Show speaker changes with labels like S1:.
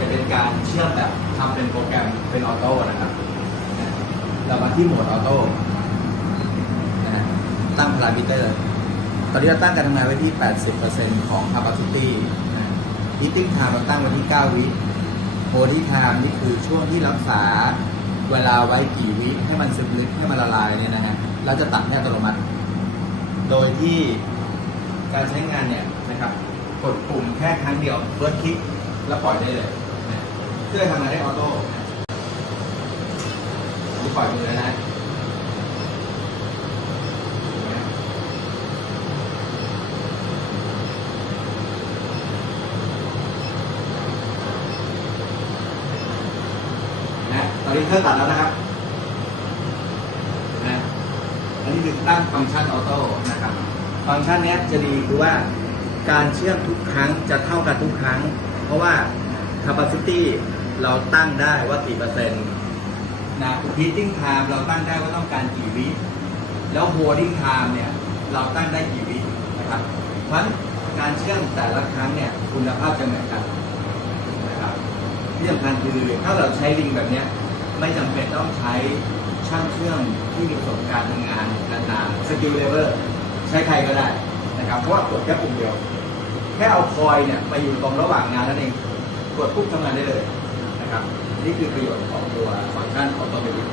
S1: จะเป็นการเชื่อมแบบทำเป็นโปรแกรมเป็นออโต้นะครับเรามาที่โหมดออโต้ตั้งพารามิเตอร์ ตอนนี้เราตั้งการทำงานไว้ที่ 80%ของ capacity นะ eating time เราตั้งไว้ที่ 9 วิ holding time นี่คือช่วงที่รักษาเวลาไว้กี่วิให้มันซึมลึกให้มันละลายเนี่ยนะฮะเราจะตัดให้อัตโนมัติ โดยที่การใช้งานเนี่ยนะครับกดปุ่มแค่ครั้งเดียวเบิร์ดคลิกแล้วปล่อยได้เลย นะเพื่อทำงานได้ออโต้ผมปล่อยมือเลยนะนะตอนนี้เครื่องตัดแล้วนะครับนะอันนี้คือตั้งฟังก์ชันออโต้นะครับ ฟังก์ชันนี้จะดีคือว่าการเชื่อมทุกครั้งจะเท่ากันทุกครั้ง เพราะว่า capacity เราตั้งได้ว่ากี่เปอร์เซ็นต์นะ heating time เราตั้งได้ว่าต้องการกี่วิแล้ว holding time เนี่ยเราตั้งได้กี่วินะครับ เพราะการเชื่อมแต่ละครั้งเนี่ยคุณภาพจะเหมือนกันนะครับที่สำคัญคือถ้าเราใช้ลิงแบบเนี้ยไม่จำเป็นต้องใช้ช่างเชื่อมที่มีประสบการณ์ทำงานนานๆสกิลเลเวอร์ใช้ใครก็ได้นะครับ เพราะว่ากดแค่ปุ่มเดียว แค่เอาคอยเนี่ยไปอยู่ตรงระหว่างงานนั่นเองกดปุ๊บทำงานได้เลย ครับ นี่คือประโยชน์ของตัวฟังก์ชันออโตเมติก